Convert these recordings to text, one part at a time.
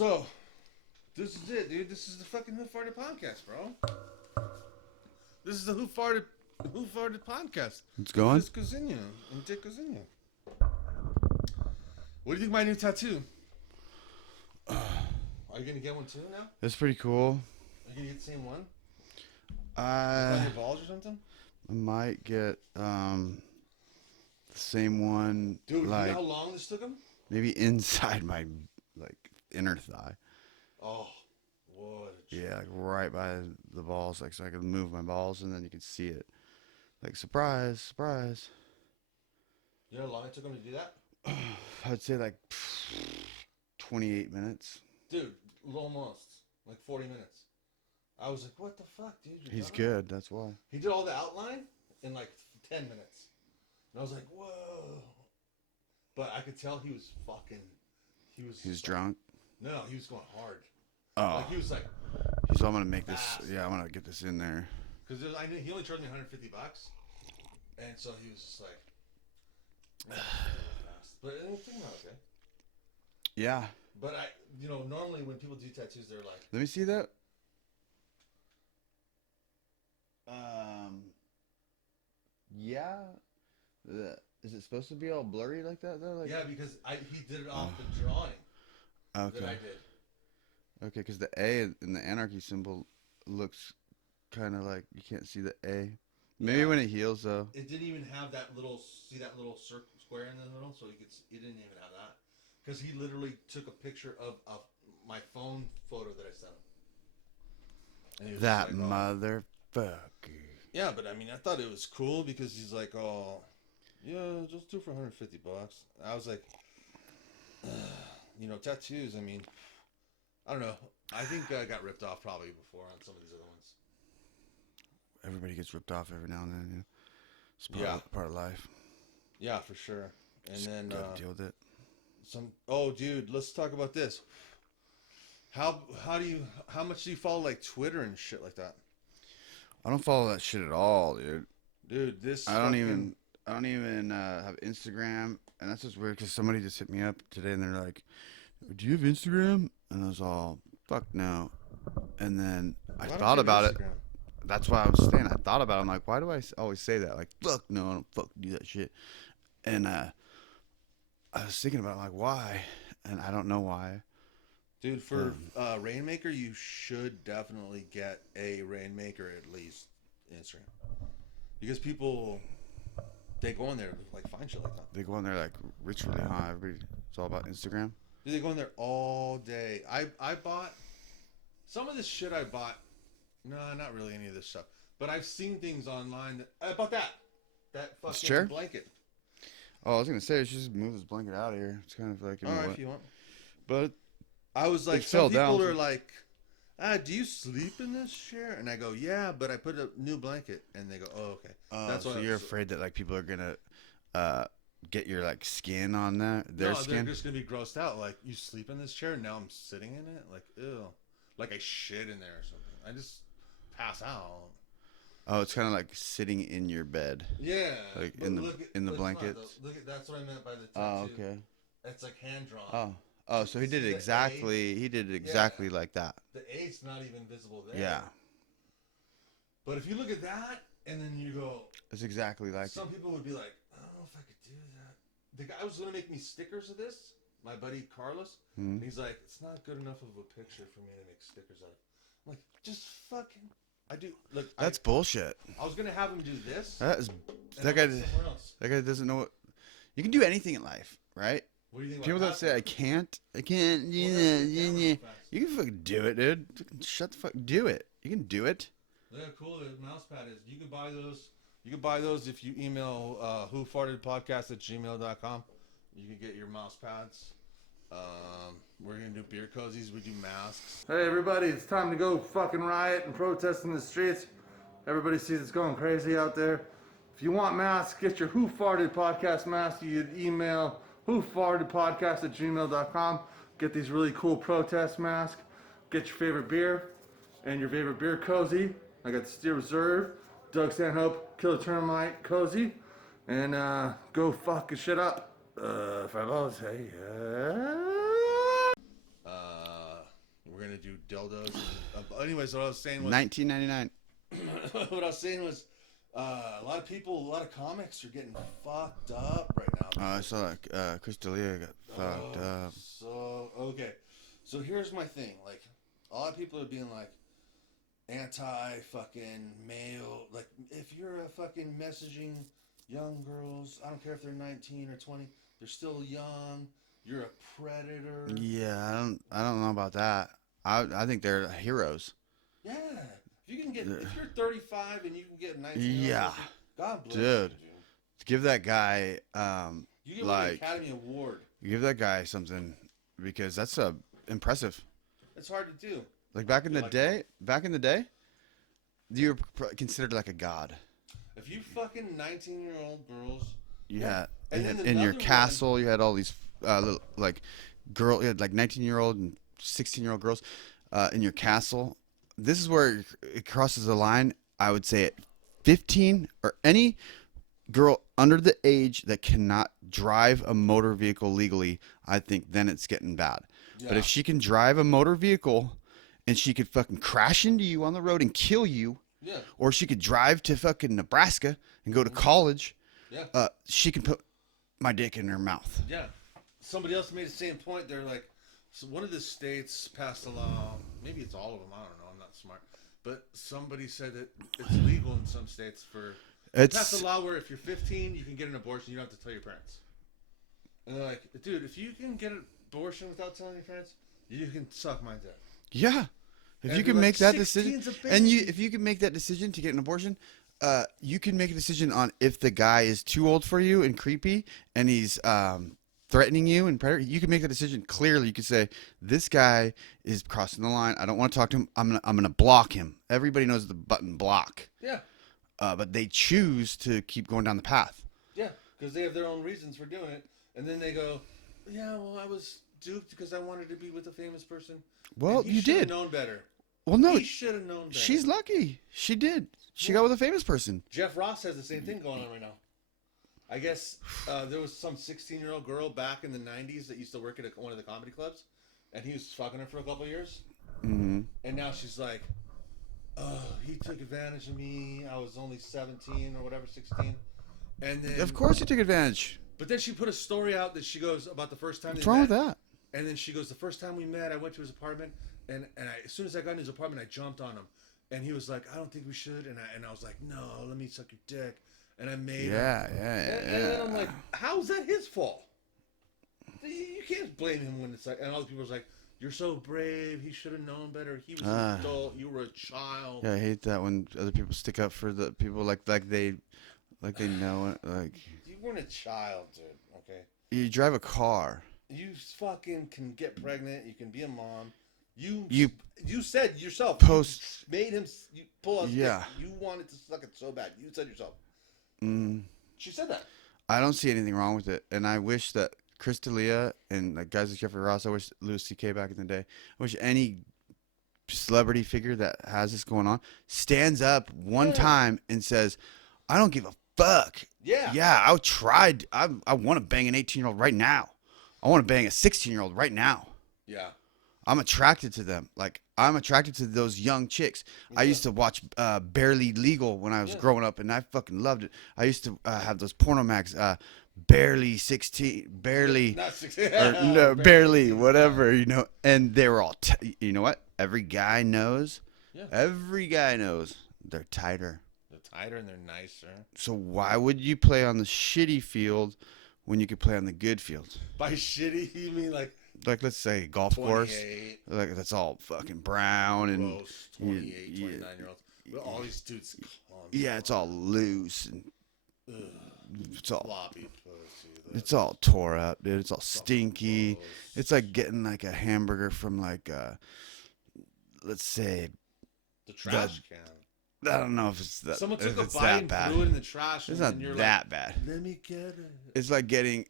So, this is it, dude. This is the fucking Who Farted podcast, bro. This is the Who Farted podcast. It's going? This is Gozinya and Dick Gozinya. What do you think of my new tattoo? Are you gonna get one too now? That's pretty cool. Are you gonna get the same one? I your balls or something? might get the same one. Dude, like, you know how long this took him? maybe inside my inner thigh. Oh, what a Yeah, like right by the balls, like so I can move my balls and then you can see it. Like surprise, surprise. You know how long it took him to do that? I'd say like 28 minutes. Dude, almost. Like 40 minutes. I was like, what the fuck, dude? He's good, that's why. He did all the outline in like 10 minutes. And I was like, whoa. But I could tell he was fucking... He was drunk? No, he was going hard. Oh. Like, he was like... He's, I'm going to make this... fast. Yeah, I want to get this in there. Because he only charged me $150. And so he was just like... fast. But it turned out okay. Yeah. But normally when people do tattoos, they're like... Let me see that. Yeah. Is it supposed to be all blurry like that though? Yeah, because he did it off the drawing Okay. that I did. Okay, because the A in the anarchy symbol looks kind of like you can't see the A. Maybe when it heals though. It didn't even have that little circle square in the middle, so he didn't even have that. Because he literally took a picture of my phone photo that I sent him. And he was That like, motherfucker. Yeah, but I mean, I thought it was cool because he's like, oh, yeah, just do it for $150. I was like, tattoos. I mean, I don't know. I think I got ripped off probably before on some of these other ones. Everybody gets ripped off every now and then. You know? It's part of life. Yeah, for sure. And Just then gotta deal with it. Oh, dude, let's talk about this. How much do you follow like Twitter and shit like that? I don't follow that shit at all, dude. Dude, I don't even have Instagram, and that's just weird because somebody just hit me up today and they're like, "Do you have Instagram?" And I was all, "Fuck no." And then I thought about it. That's why I was saying I thought about it. I'm like, why do I always say that? Like, fuck no, I don't fucking do that shit. And I was thinking about it, like, why? And I don't know why. Dude, for Rainmaker, you should definitely get a Rainmaker at least Instagram. Because people, they go in there like find shit like that. They go in there like ritually, huh? Everybody, it's all about Instagram. Dude, they go in there all day. I bought, some of this shit I bought, no, not really any of this stuff. But I've seen things online I bought that fucking blanket. Oh, I was going to say, I should just move this blanket out of here. It's kind of like... All right, if you want. But... I was like, some people are like, do you sleep in this chair? And I go, yeah, but I put a new blanket. And they go, oh, okay. That's so you're afraid that like people are gonna get your like skin on their skin? They're just gonna be grossed out. Like, you sleep in this chair, and now I'm sitting in it. Like, ew, like I shit in there or something. I just pass out. Oh, it's kind of like sitting in your bed. Yeah, like in the blanket. Look at that's what I meant by the tattoo. Oh, okay. It's like hand drawn. Oh, so he did it exactly. He did it exactly like that. The A's not even visible there. Yeah. But if you look at that and then you go, it's exactly like. Some people would be like, I don't know if I could do that. The guy was gonna make me stickers of this. My buddy Carlos. And he's like, it's not good enough of a picture for me to make stickers out of. I'm like, just fucking. I do. Look, that's bullshit. I was gonna have him do this. That guy doesn't know what. You can do anything in life, right? What do you think? People that say I can't. You can fucking do it, dude. Shut the fuck. Do it. You can do it. Look how cool the mouse pad is. You can buy those. You can buy those if you email whofartedpodcast@gmail.com. You can get your mouse pads. We're gonna do beer cozies. We do masks. Hey everybody, it's time to go fucking riot and protest in the streets. Everybody sees it's going crazy out there. If you want masks, get your Who Farted Podcast mask. You can email whofartedpodcast@gmail.com. Get these really cool protest masks. Get your favorite beer and your favorite beer cozy. I got the Steel Reserve, Doug Stanhope, Killer Termite cozy, and go fuck shit up. If I say gonna do dildos. Anyways, what I was saying was 1999. what I was saying was a lot of comics are getting fucked up right now. I saw that Chris D'Elia got fucked up. So okay, so here's my thing. Like a lot of people are being like anti fucking male. Like if you're a fucking messaging young girls, I don't care if they're 19 or 20, they're still young. You're a predator. Yeah, I don't know about that. I think they're heroes. Yeah. If you can get, if you're 35 and you can get 19, yeah, God bless dude. you. Give that guy You give like an Academy Award. give that guy something because that's impressive. It's hard to do. Like back in the day, you were considered like a god. If you fucking 19-year-old girls, You had and in your castle, you had all these little, like you had like 19-year-old and 16-year-old girls in your castle. This is where it crosses the line. I would say at 15 or any girl under the age that cannot drive a motor vehicle legally, I think then it's getting bad. Yeah. But if she can drive a motor vehicle and she could fucking crash into you on the road and kill you, yeah, or she could drive to fucking Nebraska and go to college, yeah, she can put my dick in her mouth. Yeah. Somebody else made the same point. They're like, so one of the states passed a law. Maybe it's all of them. I don't know. I'm not smart. But somebody said that it's legal in some states for... Passed a law where if you're 15, you can get an abortion. You don't have to tell your parents. And they're like, dude, if you can get an abortion without telling your parents, you can suck my dick. Yeah. If you can make that decision, if you can make that decision to get an abortion, you can make a decision on if the guy is too old for you and creepy, and he's threatening you and predator. You can make the decision clearly. You can say, this guy is crossing the line. I don't want to talk to him. I'm gonna block him. Everybody knows the button block. Yeah. But they choose to keep going down the path. Yeah, because they have their own reasons for doing it, and then they go, yeah, well, I was duped because I wanted to be with a famous person. Well, you did. Known better. Well, no, he should have known better. She's lucky. She did. She got with a famous person. Jeff Ross has the same thing going on right now. I guess there was some 16-year-old girl back in the 90s that used to work at one of the comedy clubs, and he was fucking her for a couple of years. Mm-hmm. And now she's like, oh, he took advantage of me. I was only 17 or whatever, 16. And then, of course he took advantage. But then she put a story out that she goes about the first time What's wrong with that? And then she goes, the first time we met, I went to his apartment, and as soon as I got in his apartment, I jumped on him. And he was like, I don't think we should. And I was like, no, let me suck your dick. And I made him. Yeah. And then I'm like, how's that his fault? You can't blame him when it's like, and all the people was like, you're so brave. He should have known better. He was an adult. You were a child. Yeah, I hate that when other people stick up for the people like they know it. Like, you weren't a child, dude. Okay. You drive a car. You fucking can get pregnant. You can be a mom. You said yourself. You made him. You pull out. Yeah. You wanted to suck it so bad. You said yourself. She said that. I don't see anything wrong with it, and I wish that Chris D'Elia and like guys like Jeffrey Ross. I wish Louis C.K. back in the day. I wish any celebrity figure that has this going on stands up one time and says, "I don't give a fuck." Yeah. I tried. I want to bang an 18-year-old right now. I want to bang a 16-year-old right now. Yeah. I'm attracted to them. Like, I'm attracted to those young chicks. I used to watch Barely Legal when I was growing up, and I fucking loved it. I used to have those porno mags, Barely 16, Barely, not 16. or, no, Barely, whatever, you know. And they were all, you know what? Every guy knows. Yeah. Every guy knows they're tighter. They're tighter and they're nicer. So why would you play on the shitty field when you could play on the good field? By shitty, you mean like let's say golf course, like that's all fucking brown and gross, 28, 29-year-olds. But all these dudes, it's all loose and it's all floppy pussy. It's all tore up, dude. It's all stinky. It's like getting like a hamburger from like let's say the trash can. I don't know if it's that. Someone took if a it's bite that and bad. threw it in the trash. It's not that bad. Let me get it. It's like getting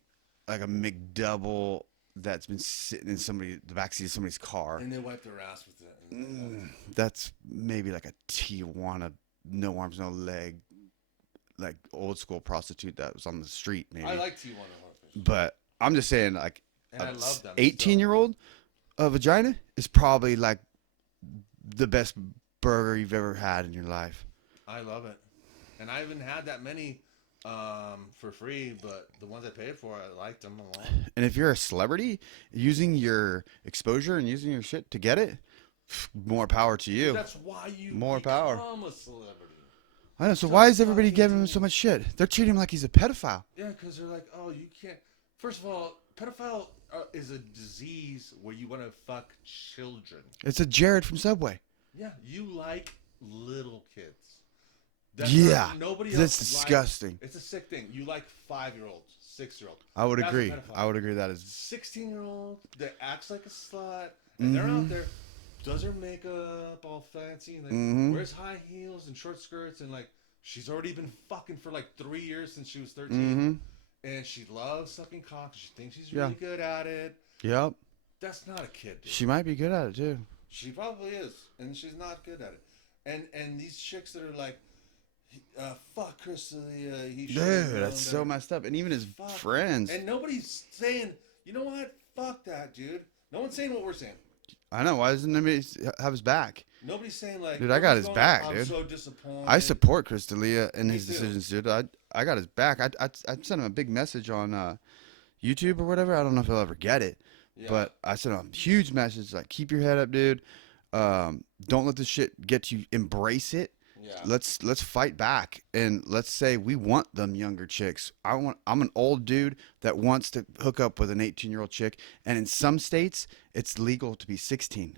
like a McDouble that's been sitting in the backseat of somebody's car. And they wipe their ass with it. That's maybe like a Tijuana, no arms, no leg, like old school prostitute that was on the street. Maybe I like Tijuana. But I'm just saying, like, and I love them. 18-year-old vagina is probably like the best burger you've ever had in your life. I love it. And I haven't had that many for free, but the ones I paid for, I liked them a lot. And if you're a celebrity, using your exposure and using your shit to get it, more power to you. That's why you more become power. a celebrity. I know. So why is everybody giving him so much shit? They're treating him like he's a pedophile. Yeah, because they're like, oh, you can't. First of all, pedophile is a disease where you want to fuck children. It's a Jared from Subway. Yeah, you like little kids. Nobody else. That's disgusting. It's a sick thing. You like 5-year-olds, 6-year-olds. I would agree. I would agree that is 16-year-old that acts like a slut, and they're out there, does her makeup all fancy, and like wears high heels and short skirts, and like she's already been fucking for like 3 years since she was 13, and she loves sucking cock. She thinks she's really good at it. Yep. That's not a kid, dude. She might be good at it too. She probably is, and she's not good at it. And these chicks that are like, fuck Crystalia. Dude, that's so messed up. And even his friends. And nobody's saying, you know what? Fuck that, dude. No one's saying what we're saying. I know. Why doesn't anybody have his back? Nobody's saying like, dude, I got his back, dude. I'm so disappointed. I support Crystalia and his decisions, dude. I got his back. I sent him a big message on YouTube or whatever. I don't know if he'll ever get it. Yeah. But I sent him a huge message like, keep your head up, dude. Don't let this shit get you. Embrace it. Yeah. Let's fight back and let's say we want them younger chicks. I'm an old dude that wants to hook up with an 18-year-old chick, and in some states it's legal to be 16.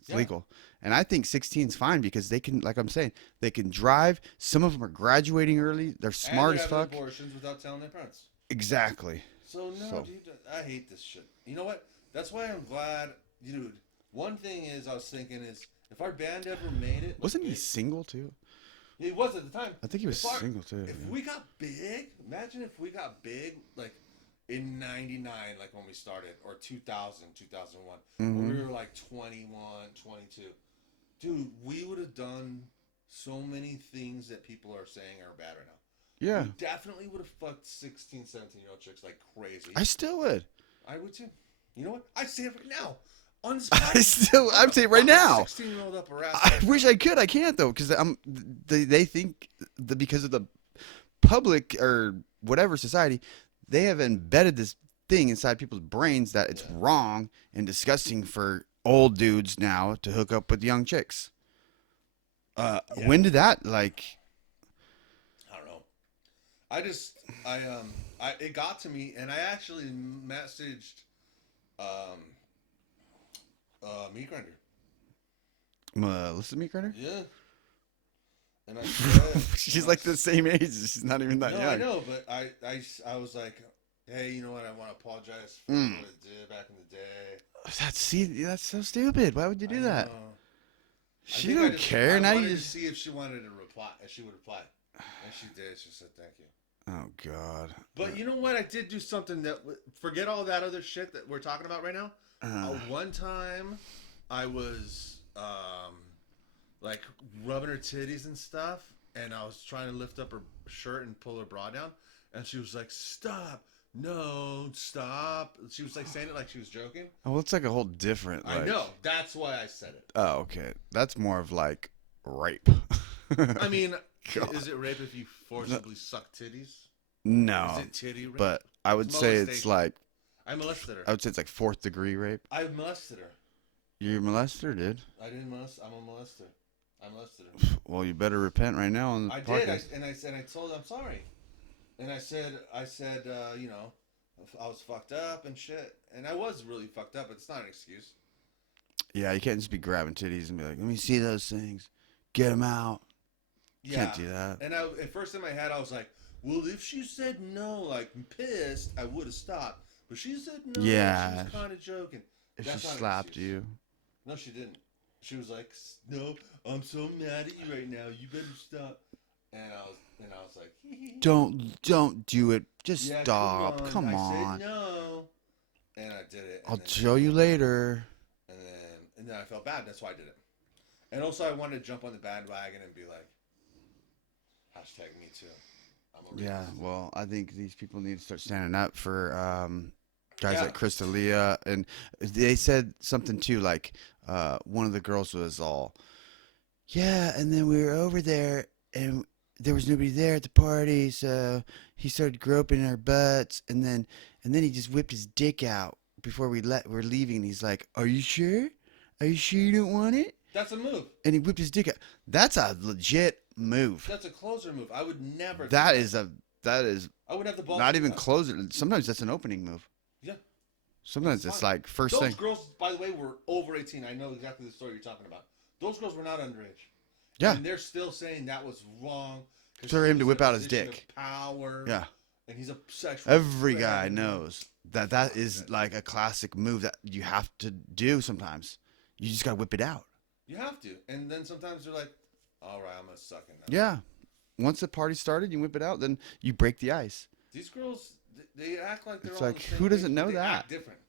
It's legal. And I think 16 is fine because they can, like I'm saying, they can drive. Some of them are graduating early. They're smart as fuck. Abortions without telling their parents. Exactly. So dude, I hate this shit. You know what? That's why I'm glad, dude. One thing is I was thinking is, if our band ever made it... Wasn't he single, too? He was at the time. I think he was single, too. If we got big... Imagine if we got big, like, in 99, like, when we started. Or 2000, 2001. When we were, like, 21, 22. Dude, we would have done so many things that people are saying are bad right now. Yeah. We definitely would have fucked 16, 17-year-old chicks like crazy. I still would. I would, too. You know what? I'd say it right now. I'm saying right now. 16-year-old up her ass. I wish I could. I can't though, because they think that because of the public or whatever society, they have embedded this thing inside people's brains that it's wrong and disgusting for old dudes now to hook up with young chicks. When did that like? I don't know. It got to me, and I actually messaged. Meat grinder. Melissa Meat Grinder? Yeah. And I said, she's like the same age. She's not even that young. I know, but I was like, hey, you know what? I want to apologize for what I did back in the day. That's so stupid. Why would you do that? She don't care. I now wanted you to see if she wanted to reply. If she would reply, and she did. She said, "Thank you." Oh God. But you know what? I did do something that forget all that other shit that we're talking about right now. One time, I was like rubbing her titties and stuff, and I was trying to lift up her shirt and pull her bra down, and she was like, "Stop! No, stop!" She was like saying it like she was joking. Oh, it's like a whole different. I know. That's why I said it. Oh, okay. That's more of like rape. I mean, is it rape if you forcibly suck titties? No. Is it titty rape? But I would say it's like. I molested her. I would say it's like 4th degree rape. I molested her. You molested her, dude? I didn't molest. I'm a molester. I molested her. Well, you better repent right now on the podcast. Did. I told her I'm sorry. And I said, you know, I was fucked up and shit. And I was really fucked up, but it's not an excuse. Yeah, you can't just be grabbing titties and be like, let me see those things. Get them out. Yeah. Can't do that. And at first in my head, I was like, well, if she said no, like pissed, I would have stopped. But she said no. Yeah. She was kind of joking. If she slapped you. No, she didn't. She was like, no, I'm so mad at you right now. You better stop. And I was like, don't do it. Just stop. Come on. I said no. And I did it. I'll show you later. And then I felt bad. That's why I did it. And also I wanted to jump on the bandwagon and be like, #me too. Yeah, well, I think these people need to start standing up for Guys like Crystalia, and they said something too, like one of the girls was all, yeah, and then we were over there, and there was nobody there at the party, so he started groping our butts, and then he just whipped his dick out before we're leaving, and he's like, "Are you sure? Are you sure you don't want it?" That's a move. And he whipped his dick out. That's a legit move. That's a closer move. I would never. That is I would have the balls. not even closer. Sometimes that's an opening move. Yeah. Sometimes it's like first Those thing. girls, by the way, were over 18. I know exactly the story you're talking about. Those girls were not underage. Yeah. And they're still saying that was wrong. For him to whip out his dick. Power. Yeah. And he's a sexual. Every guy knows that is like a classic move that you have to do sometimes. You just gotta whip it out. You have to. And then sometimes they're like, all right, I'm gonna suck in that. Yeah. Once the party started, you whip it out, then you break the ice. These girls, they act like they're It's all like, the same who doesn't age, know but they that? act different.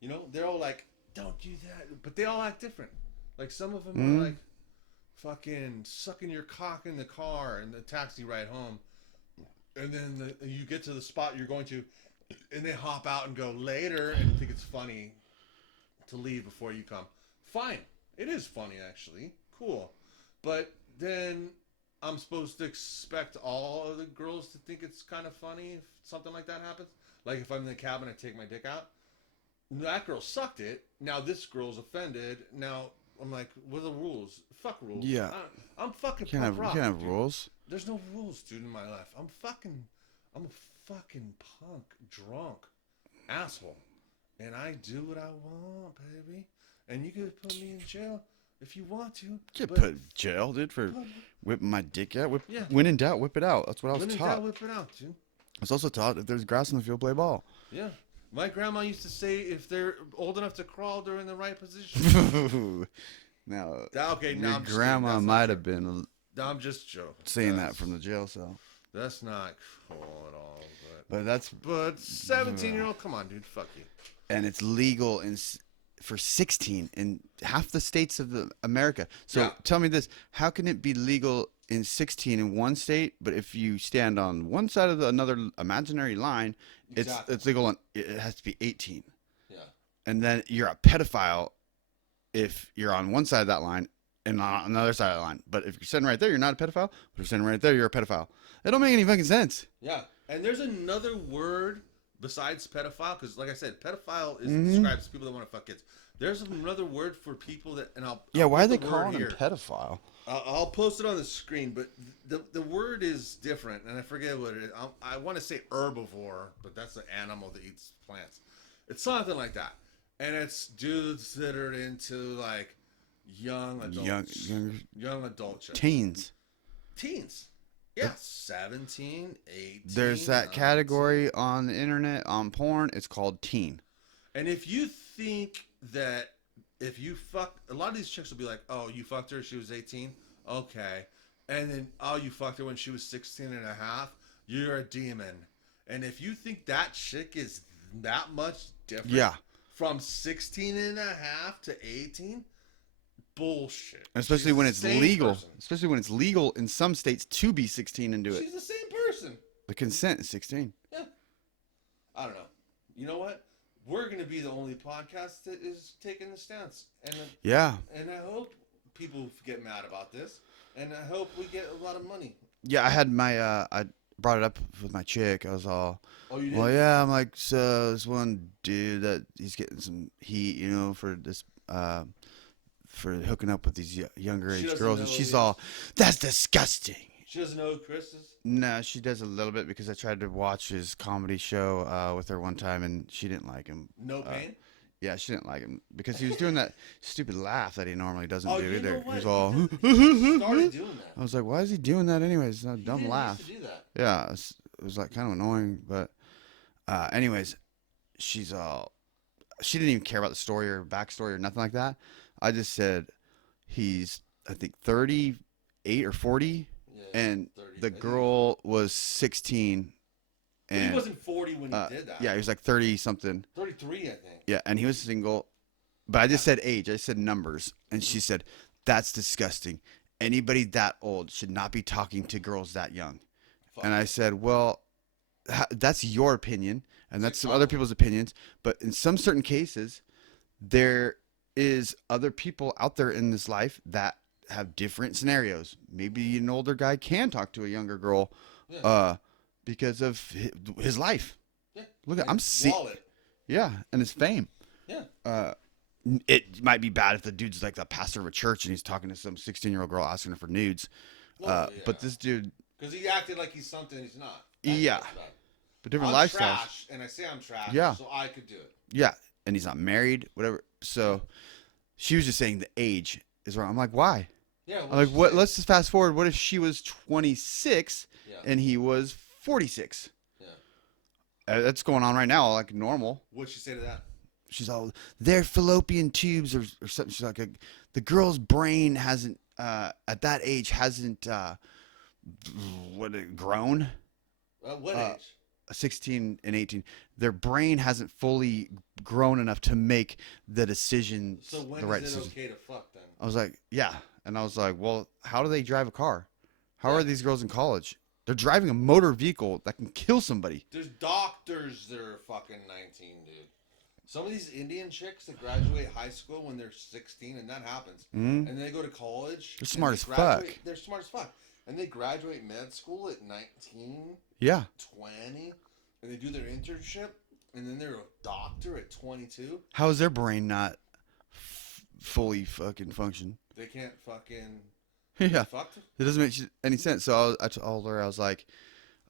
You know, they're all like, don't do that. But they all act different. Like some of them are like fucking sucking your cock in the car and the taxi ride home. And then you get to the spot you're going to, and they hop out and go later and think it's funny to leave before you come. Fine. It is funny, actually. Cool. But then I'm supposed to expect all of the girls to think it's kind of funny if something like that happens? Like if I'm in the cabin and I take my dick out? That girl sucked it. Now this girl's offended. Now I'm like, what are the rules? Fuck rules. Yeah. I'm fucking You can't have rules. There's no rules, dude, in my life. I'm a fucking punk, drunk asshole. And I do what I want, baby. And you could put me in jail if you want to. Get put in jail, dude, for whipping my dick out. When in doubt, whip it out. That's what I was taught. When in doubt, whip it out, dude. I was also taught if there's grass in the field, play ball. Yeah. My grandma used to say if they're old enough to crawl, they're in the right position. Now, okay, now your grandma might have been I'm just joking. Saying that from the jail cell. That's not cool at all. But 17-year-old, come on, dude, fuck you. And it's legal for 16 in half the states of America. So tell me this: how can it be legal in 16 in one state, but if you stand on one side of another imaginary line, it's legal on it has to be 18. Yeah. And then you're a pedophile if you're on one side of that line and on another side of the line. But if you're sitting right there, you're not a pedophile. If you're sitting right there, you're a pedophile. It don't make any fucking sense. Yeah. And there's another word besides pedophile, because like I said, pedophile describes people that want to fuck kids. There's another word for people that, and why are they calling him pedophile? I'll post it on the screen, but the word is different, and I forget what it is. I want to say herbivore, but that's an animal that eats plants. It's something like that, and it's dudes that are into like young adults, young adult chicks. Teens. Yeah, 17, 18. There's that category on the internet, on porn. It's called teen. And if you think that if you fuck, a lot of these chicks will be like, oh, you fucked her, she was 18? Okay. And then, oh, you fucked her when she was 16 and a half? You're a demon. And if you think that chick is that much different from 16 and a half to 18, bullshit. Especially when it's legal. Especially when it's legal in some states to be 16 and do it. She's the same person. The consent is 16. Yeah. I don't know. You know what? We're going to be the only podcast that is taking the stance. And And I hope people get mad about this. And I hope we get a lot of money. Yeah, I had my, I brought it up with my chick. I was all, oh, you did? Well, yeah, I'm like, so this one dude that he's getting some heat, you know, for this, for hooking up with these younger age girls. And she's all, that's disgusting. She doesn't know who Chris is? No, she does a little bit because I tried to watch his comedy show with her one time and she didn't like him. No Pain? Yeah, she didn't like him because he was doing that stupid laugh that he normally doesn't do either. He was all. started doing that. I was like, why is he doing that anyways? It's not a dumb laugh. Used to do that. Yeah, it was like kind of annoying, but anyways, she's all. She didn't even care about the story or backstory or nothing like that. I just said he's, I think, 38 or 40. And 30. The girl was 16. And he wasn't 40 when he did that. Yeah, he was like 30 something. 33, I think. Yeah, and he was single. But I just said age. I said numbers. And she said, that's disgusting. Anybody that old should not be talking to girls that young. And I said, well, that's your opinion. and that's some other people's opinions. But in some certain cases, there is other people out there in this life that have different scenarios. Maybe an older guy can talk to a younger girl, because of his life. Yeah. Look at I'm seeing. Yeah, and his fame. Yeah. It might be bad if the dude's like the pastor of a church and he's talking to some 16-year-old girl asking her for nudes. But this dude, because he acted like he's something he's not. But different I'm lifestyles. Trash, and I say I'm trash. Yeah. So I could do it. Yeah, and he's not married, whatever. So she was just saying the age is wrong. I'm like, why? Yeah. I'm like, what? Let's just fast forward. What if she was 26 and he was 46? Yeah. That's going on right now, like normal. What'd she say to that? She's all, they're fallopian tubes or something. She's like, the girl's brain hasn't, at that age, hasn't, grown? What age? 16 and 18. Their brain hasn't fully grown enough to make the decisions. So when the right is it decision. okay to fuck then? I was like, yeah. And I was like, well, how do they drive a car? How are these girls in college? They're driving a motor vehicle that can kill somebody. There's doctors that are fucking 19, dude. Some of these Indian chicks that graduate high school when they're 16, and that happens. Mm-hmm. And they go to college. They're smart as fuck. They're smart as fuck. And they graduate med school at 19, 20, and they do their internship, and then they're a doctor at 22. How is their brain not fully fucking function? They can't fucking... Yeah. It doesn't make any sense. So I told her, I was like,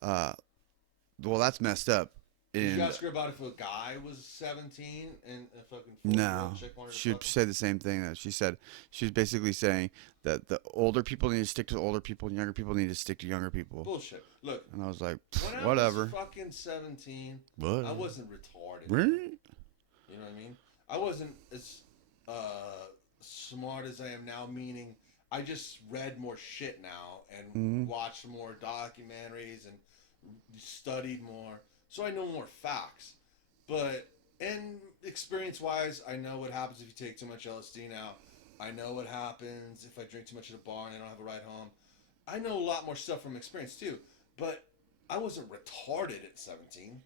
well, that's messed up. Did you ask her about if a guy was 17 and a fucking 40-year-old chick wanted to she'd fuck him? say the same thing. That she said, she was basically saying that the older people need to stick to older people and younger people need to stick to younger people. Bullshit. Look. And I was like, when whatever. I was fucking 17, I wasn't retarded. Really? You know what I mean? I wasn't as smart as I am now, meaning I just read more shit now and watched more documentaries and studied more. So I know more facts. But, and experience-wise, I know what happens if you take too much LSD now. I know what happens if I drink too much at a bar and I don't have a ride home. I know a lot more stuff from experience, too. But I wasn't retarded at 17.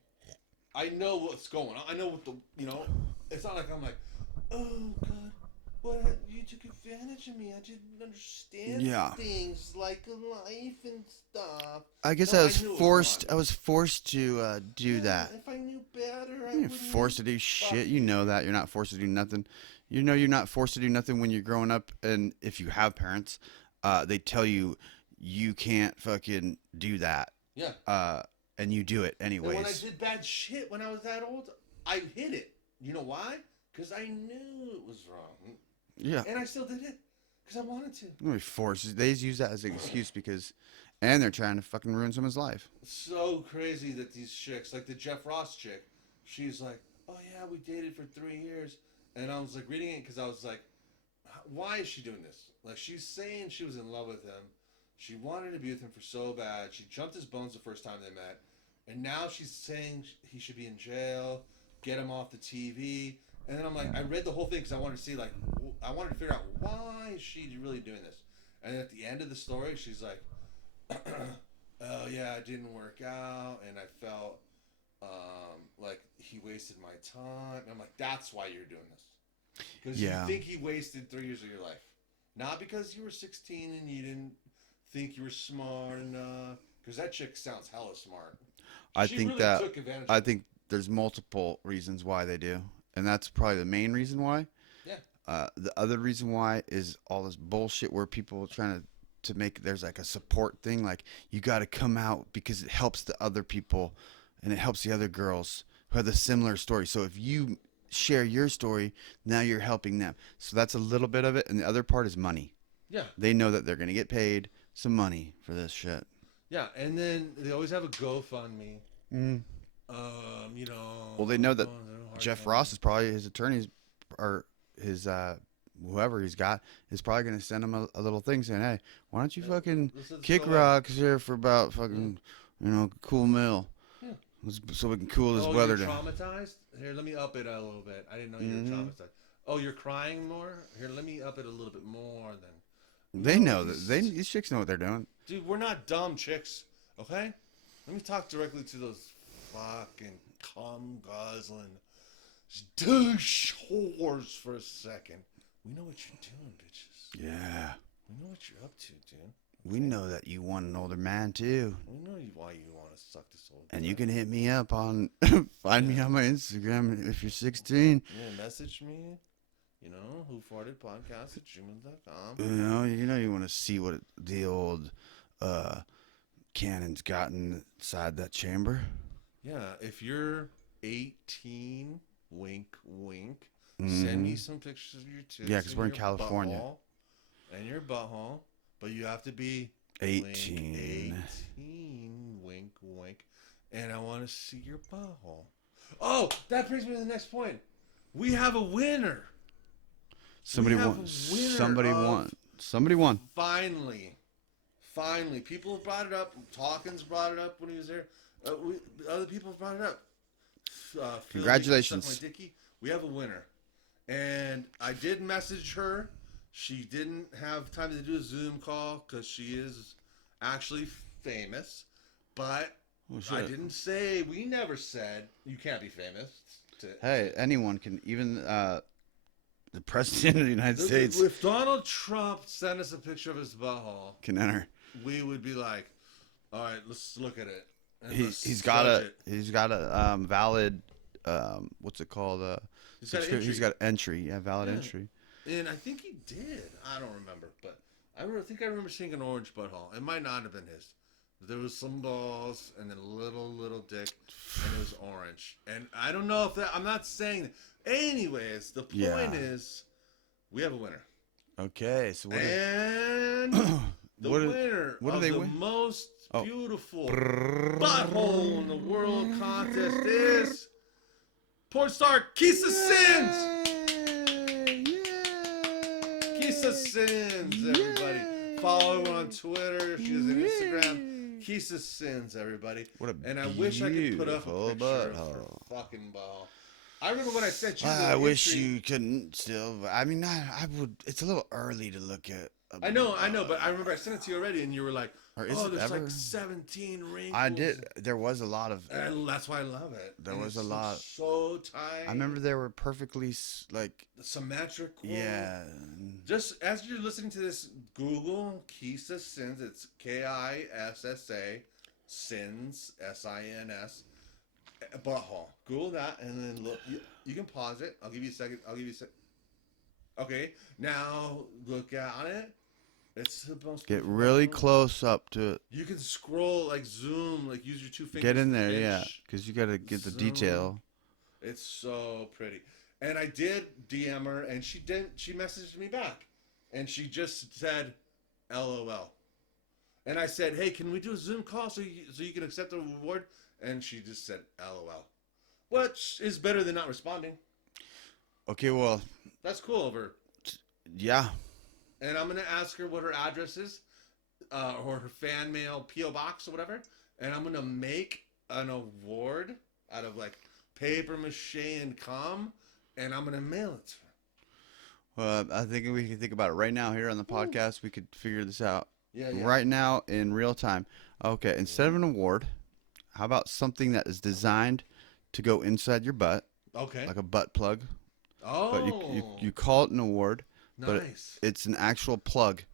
I know what's going on. I know what it's not like I'm like, oh, God. What? You took advantage of me. I didn't understand things like life and stuff. I guess I was forced. I was forced to do that. If I knew better, I wouldn't. Forced to do shit. You know that. You're not forced to do nothing. You know you're not forced to do nothing when you're growing up. And if you have parents, they tell you you can't fucking do that. Yeah. And you do it anyways. And when I did bad shit when I was that old, I hid it. You know why? Because I knew it was wrong. Yeah. And I still did it because I wanted to. Really forced. They use that as an excuse and they're trying to fucking ruin someone's life. So crazy that these chicks, like the Jeff Ross chick, she's like, oh yeah, we dated for 3 years. And I was like reading it because I was like, why is she doing this? Like she's saying she was in love with him. She wanted to be with him for so bad. She jumped his bones the first time they met. And now she's saying he should be in jail, get him off the TV. And then I'm like, I read the whole thing because I wanted to see, like, I wanted to figure out why is she really doing this. And at the end of the story, she's like, oh yeah, it didn't work out, and I felt like he wasted my time. And I'm like, that's why you're doing this. Because you think he wasted 3 years of your life. Not because you were 16 and you didn't think you were smart enough. Because that chick sounds hella smart. I think there's multiple reasons why they do. And that's probably the main reason why. Yeah. The other reason why is all this bullshit where people are trying to make there's like a support thing. Like you got to come out because it helps the other people and it helps the other girls who have the similar story. So if you share your story, now you're helping them. So that's a little bit of it. And the other part is money. Yeah. They know that they're going to get paid some money for this shit. Yeah. And then they always have a GoFundMe. You know. Well, they know that Jeff Ross is probably his attorneys or his whoever he's got is probably going to send him a little thing saying, hey, why don't you fucking kick rocks here for about fucking, cool meal. Yeah. So we can cool this weather down. Traumatized? Here, let me up it a little bit. I didn't know you were traumatized. Oh, you're crying more? Here, let me up it a little bit more then. They know that. These chicks know what they're doing. Dude, we're not dumb chicks, okay? Let me talk directly to those fucking cum guzzling douche whores for a second. We know what you're doing, bitches. Yeah. We know what you're up to, dude. We know that you want an older man too. We know why you want to suck this old. And you can hit me up on, find me on my Instagram if you're 16. Yeah, message me. You know, who farted podcast at gmail.com. You know, you want to see what the old cannon's got inside that chamber. Yeah, if you're 18, wink, wink. Send me some pictures of your tits. Yeah, because we're in California. And your butthole. But you have to be 18. 18, wink, wink. And I want to see your butthole. Oh, that brings me to the next point. We have a winner. Somebody won. Somebody won. Finally. People have brought it up. Talkins brought it up when he was there. Other people have brought it up. Congratulations. We have a winner. And I did message her. She didn't have time to do a Zoom call because she is actually famous. But I didn't say, we never said you can't be famous. Hey, anyone can, even the President of the United States. If Donald Trump sent us a picture of his butthole, can enter. We would be like, all right, let's look at it. He's got a valid, what's it called? He's got entry. Yeah, valid entry. And I think he did. I don't remember, but I remember seeing an orange butthole. It might not have been his. There was some balls and then a little dick, and it was orange. And I don't know if that. I'm not saying that. Anyways, the point is, we have a winner. Okay, so what? And the winner of the most beautiful butthole in the world contest is porn star Kisa Sins. Kisa Sins, everybody. Follow her on Twitter. She has an Instagram. Kisa Sins, everybody. And I wish I could put up a picture of her fucking ball. I remember when I sent you. I wish you couldn't still. I mean, I would. It's a little early to look at. I know, but I remember I sent it to you already, and you were like, "Oh, there's like 17 wrinkles." I did. There was a lot of. And that's why I love it. There was a lot. So tight. I remember they were perfectly like symmetrical. Yeah. Just as you're listening to this, Google Kisa Sins. It's Kissa Sins SINS. Butthole. Google that and then look. You can pause it. I'll give you a second. Okay. Now look at it. It's the most. Get really close up to it. You can scroll, like zoom, like use your two fingers. Get in there, yeah, because you got to get the detail. It's so pretty. And I did DM her, and she didn't. She messaged me back, and she just said, "LOL." And I said, "Hey, can we do a Zoom call so you can accept the reward?" And she just said, "LOL," which is better than not responding. Okay, well, that's cool of her. Yeah. And I'm gonna ask her what her address is, or her fan mail PO box or whatever. And I'm gonna make an award out of like paper mache and cum, and I'm gonna mail it to her. Well, I think we can think about it right now here on the podcast. We could figure this out. Yeah. Right now in real time. Okay, instead of an award, how about something that is designed to go inside your butt? Okay. Like a butt plug. Oh. But you call it an award. Nice. But it's an actual plug.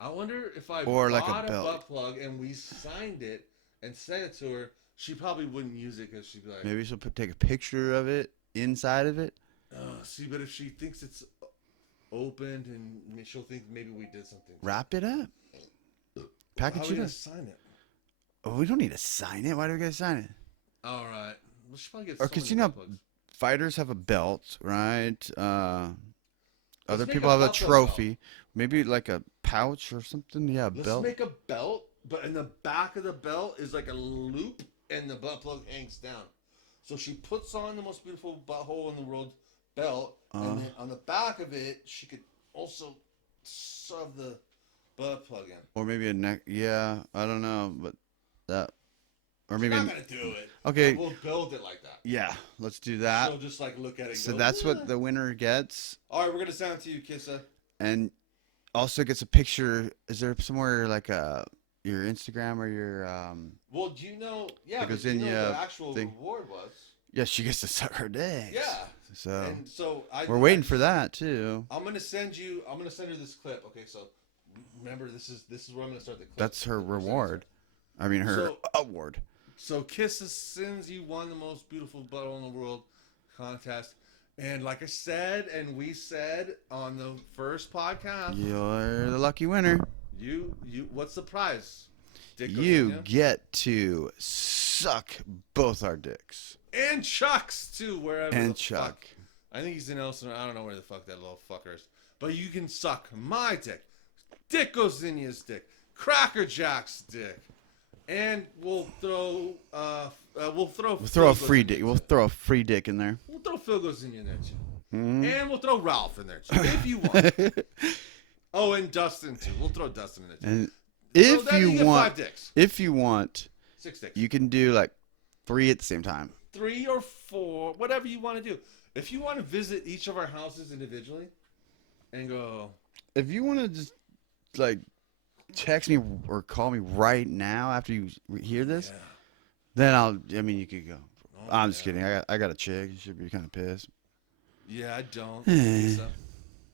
I wonder if I bought like a butt plug and we signed it and sent it to her, she probably wouldn't use it because she'd be like... Maybe she'll take a picture of it, inside of it. See, but if she thinks it's opened and she'll think maybe we did something. Wrap it up. Package it up. Sign it? Oh, we don't need to sign it. Why do we gotta sign it? All right. Well, she probably gets. Or because fighters have a belt, right? Other people have a trophy. Belt. Maybe like a pouch or something. Yeah, belt. Let's make a belt, but in the back of the belt is like a loop, and the butt plug hangs down. So she puts on the most beautiful butthole in the world belt, and then on the back of it, she could also shove the butt plug in. Or maybe a neck. Yeah, I don't know, but that. Or maybe. I'm not gonna do it. Okay. We'll build it like that. Yeah, let's do that. So just like look at it. And so go, that's what the winner gets. All right, we're gonna send it to you, Kissa. And also gets a picture. Is there somewhere like a your Instagram or your Well, do you know? Yeah, the but do you know what Gozinya the actual thing? reward was? Yeah, she gets to suck her dicks. Yeah. So And so we're waiting for that too. I'm gonna send her this clip. Okay, so remember this is where I'm gonna start the clip. That's her reward. I mean, her award. So Kisses Sins, you won the most beautiful butthole in the world contest. And like I said, and we said on the first podcast, You're the lucky winner. you what's the prize? Dick You Gozinya? get to suck both our dicks. And Chuck's too, wherever And the Chuck. fuck. I think he's in Elsinore. I don't know where the fuck that little fucker is. But you can suck my dick, Dick Gozinya's dick, Cracker Jack's dick, and we'll throw a free dick. We'll throw a free dick in there. We'll throw Phil Gozinya in there too, Mm-hmm. and we'll throw Ralph in there too, if you want. Oh, and Dustin too. We'll throw Dustin in there too. And So then you get 5 dicks. if you want, 6 dicks. you can do like 3 at the same time. 3 or 4, whatever you want to do. If you want to visit each of our houses individually, and go. If you want to just like text me or call me right now after you hear this, then I mean, you could go. Oh, I'm just kidding. I got a chick. You should be kind of pissed. Yeah, I don't. Kisa.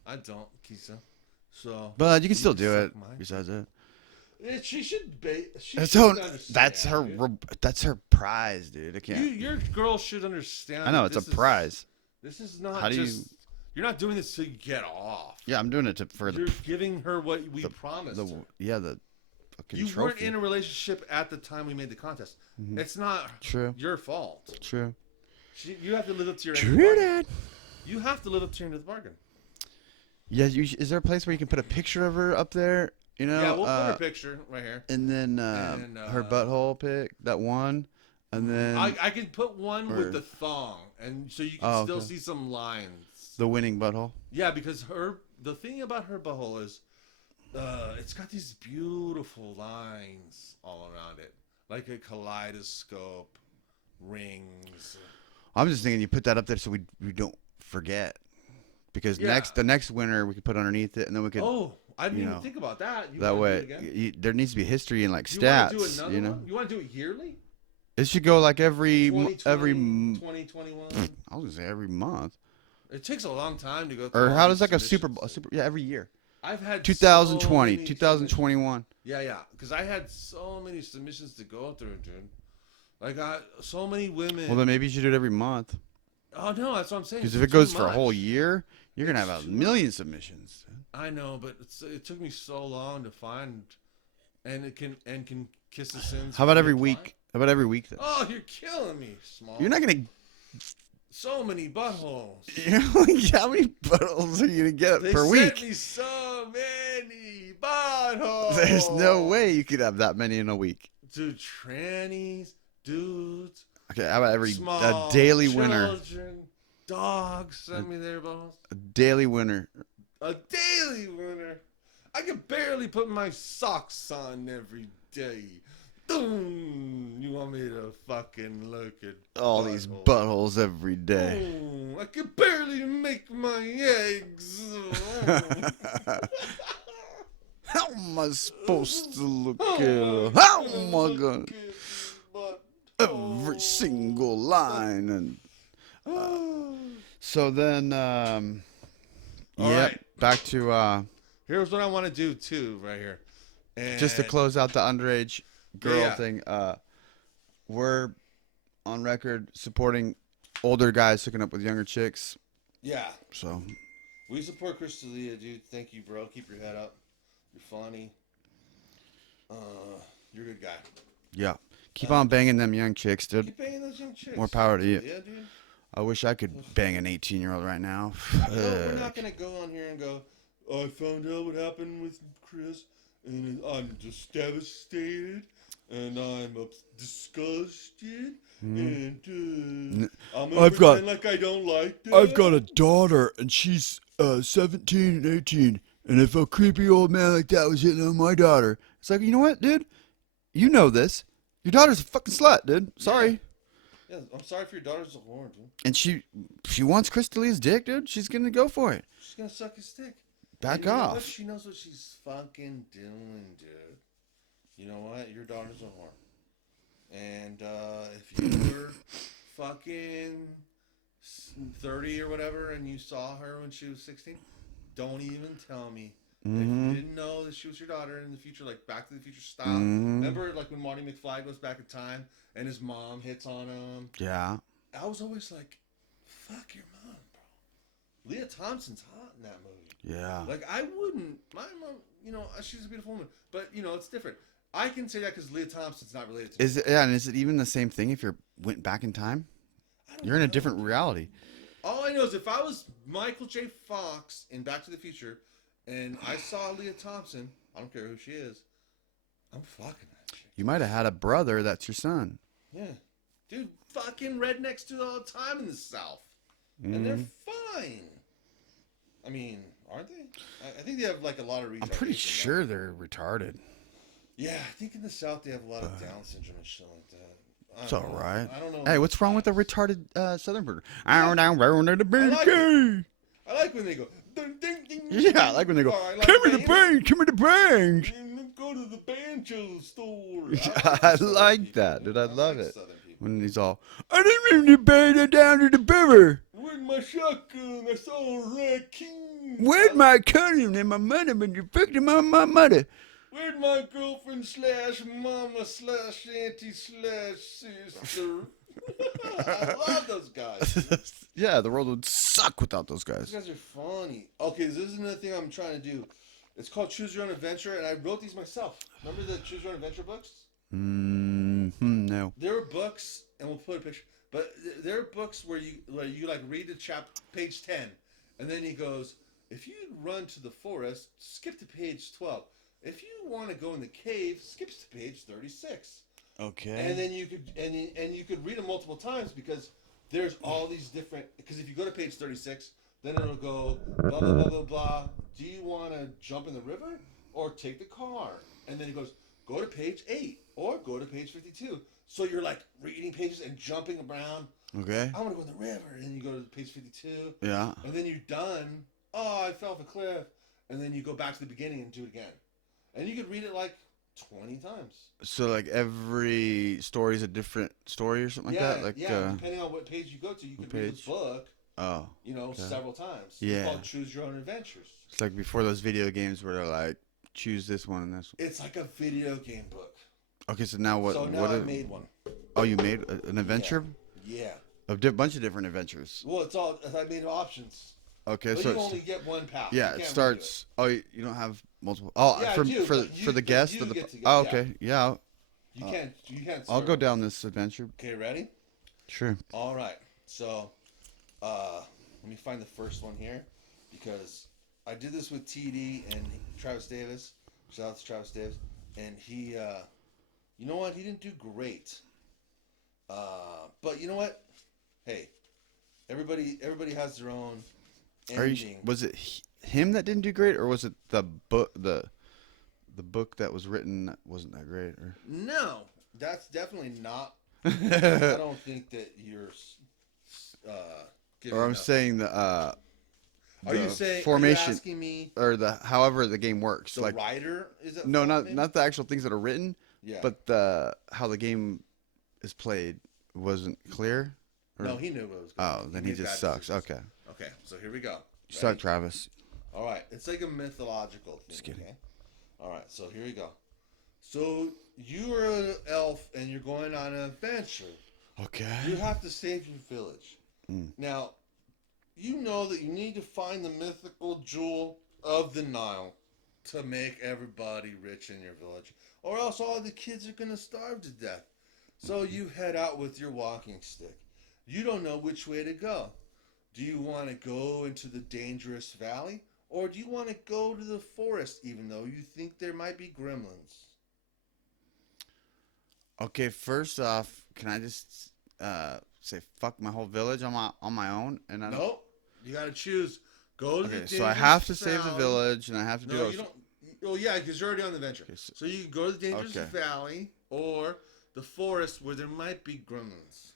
I don't, Kisa. So. But you can still do it. suck mine. Besides that, She should. that's her prize, dude. I can't. Your girl should understand. I know it's a prize. This is not How do just. You're not doing this so you get off. Yeah, I'm doing it for You're giving her what we promised. the fucking You trophy. weren't in a relationship at the time we made the contest. Mhm. It's not True. your fault. True. You have to live up to your end of True, the bargain. Dad. You have to live up to your end of the bargain. Yeah, is there a place where you can put a picture of her up there? You know, Yeah, we'll put her picture right here. and then her butthole pic, that one, and then I can put one with the thong, and so you can still see some lines. the winning butthole. Yeah, because the thing about her butthole is, it's got these beautiful lines all around it, like a kaleidoscope, rings. I'm just thinking you put that up there so we don't forget, because the next winner we could put underneath it, and then we could. Oh, I didn't even think about that. That way, there needs to be history and like stats. You want to do another you know, one? You want to do it yearly? it should go like every 2021. I was gonna say every month. It takes a long time to go through. Or all how these does like a submissions. super every year? I've had 2020, so many 2021. Yeah, because I had so many submissions to go through, dude. I got so many women. Well, then maybe you should do it every month. Oh no, that's what I'm saying. Because It's if it too goes for a much. whole year, you're gonna have a too million submissions. I know, but it took me so long to find, and can kiss the sins. How about every apply? week? How about every week then? Oh, you're killing me, Small. You're not gonna. So many buttholes. You're like, how many buttholes are you gonna get They per sent week? me so many buttholes. There's no way you could have that many in a week. Dude, trannies, dudes, Okay, how about small a daily winner? children, dogs sent me their buttholes. A daily winner. A daily winner. I can barely put my socks on every day. Boom. You want me to fucking look at All these buttholes every day. Boom. I can barely make my eggs. How am I supposed to look How at? am How I am I gonna gonna? look at Every single line and. So then, All right. back to Here's what I want to do too, right here. And just to close out the underage girl Yeah. thing. We're on record supporting older guys hooking up with younger chicks. Yeah, So we support Crystalia, dude. Thank you, bro. Keep your head up. You're funny. You're a good guy. yeah, keep on banging them young chicks, dude. Keep banging those young chicks. More power to you. Yeah, dude. I wish I could bang an 18-year-old right now. No, we're not gonna go on here and go. I found out what happened with Chris, and I'm just devastated, and I'm disgusted, and I'm gonna pretend like I don't like that. I've got a daughter, and she's 17 and 18. And if a creepy old man like that was hitting on my daughter, it's like, you know what, dude? You know this. Your daughter's a fucking slut, dude. Sorry. Yeah, I'm sorry for your daughter's a whore, dude. And she wants Crystalia's dick, dude. She's gonna go for it. She's gonna suck his dick. Back And you know off. what? She knows what she's fucking doing, dude. you know what? Your daughter's a whore. And if you were fucking 30 or whatever and you saw her when she was 16, don't even tell me. If you didn't know that she was your daughter in the future, like Back to the Future style. Remember, like when Marty McFly goes back in time and his mom hits on him? Yeah. I was always like, fuck your mom, bro. Leah Thompson's hot in that movie. Yeah. Like, I wouldn't. My mom, you know, she's a beautiful woman. But, you know, it's different. I can say that because Leah Thompson's not related to me. Is it? Yeah, and is it even the same thing if you went back in time? You're in a different reality. All I know is if I was Michael J. Fox in Back to the Future and I saw Leah Thompson, I don't care who she is, I'm fucking that chick. You might have had a brother that's your son. Yeah. Dude, fucking rednecks do it all the time in the South. And they're fine. I mean, aren't they? I think they have like a lot of retardation. I'm pretty sure they're retarded. Yeah, I think in the South they have a lot of Down syndrome and shit like that. It's all right. I don't know. Hey, what's wrong with the retarded Southern burger? I like when they go. Ding, ding, ding, Yeah, I like when they go. Or like Give me the bangs. Give me the bangs. Go to the banjo store. I like that, dude. I love it. Southern people. When he's all, I didn't mean to bang it down to the river. Where's my shotgun? I saw a raccoon. Where's my cousin and my mother when you're victim of my mother? Where's my girlfriend / mama / auntie / sister? I love those guys. Yeah, the world would suck without those Those guys. guys are funny. Okay, this is another thing I'm trying to do. It's called Choose Your Own Adventure, and I wrote these myself. Remember the Choose Your Own Adventure books? No. There are books, and we'll put a picture. But there are books where you like read the page 10, and then he goes, if you run to the forest, skip to page 12. If you want to go in the cave, skip to page 36. Okay. And then you could and you could read them multiple times because there's all these different. Because if you go to page 36, then it'll go blah blah blah blah blah. Do you want to jump in the river or take the car? And then it goes go to page 8 or go to page 52. So you're like reading pages and jumping around. Okay. I want to go in the river, and then you go to page 52. Yeah. And then you're done. Oh, I fell off a cliff. And then you go back to the beginning and do it again. And you could read it like 20 times. So like every story is a different story or something like that? Like depending on what page you go to, you can read this book, several times. Yeah. It's called Choose Your Own Adventures. It's like before those video games where they're like, choose this one and this one. It's like a video game book. Okay, so now what? So now I made one. Oh, you made an adventure? Yeah. A bunch of different adventures. Well, I made options. Okay, But so you only get one path. yeah, it starts. Oh, you don't have multiple. Oh, Yeah, for the guests. Oh, okay, yeah. You can't. I'll go down this adventure. Okay, ready? Sure. All right. So, let me find the first one here because I did this with TD and Travis Davis. Shout out to Travis Davis, and he, you know what? He didn't do great. But you know what? Hey, everybody has their own ending. Was it him that didn't do great, or was it the book the book that was written that wasn't that great? Or? No, that's definitely not. I don't think that you're. Or I'm saying the. Are you saying? Formation? Are you asking me? Or however the game works. The like writer is it? No, not the actual things that are written. Yeah. But how the game is played wasn't clear. Or? No, he knew what was going on. Oh, then he just sucks. Okay. Okay, so here we go. You suck, Travis. All right, it's like a mythological thing. Just kidding. Okay? All right, so here we go. So you are an elf and you're going on an adventure. Okay. You have to save your village. Now, you know that you need to find the mythical jewel of the Nile to make everybody rich in your village, or else all the kids are going to starve to death. So you head out with your walking stick. You don't know which way to go. Do you want to go into the dangerous valley, or do you want to go to the forest, even though you think there might be gremlins? Okay, first off, can I just say fuck my whole village on my own? And Nope. You got to choose. Go to the dangerous so I have to valley. save the village, and I have to do. No, you don't. Well, yeah, because you're already on the venture. Okay, so you can go to the dangerous valley or the forest where there might be gremlins.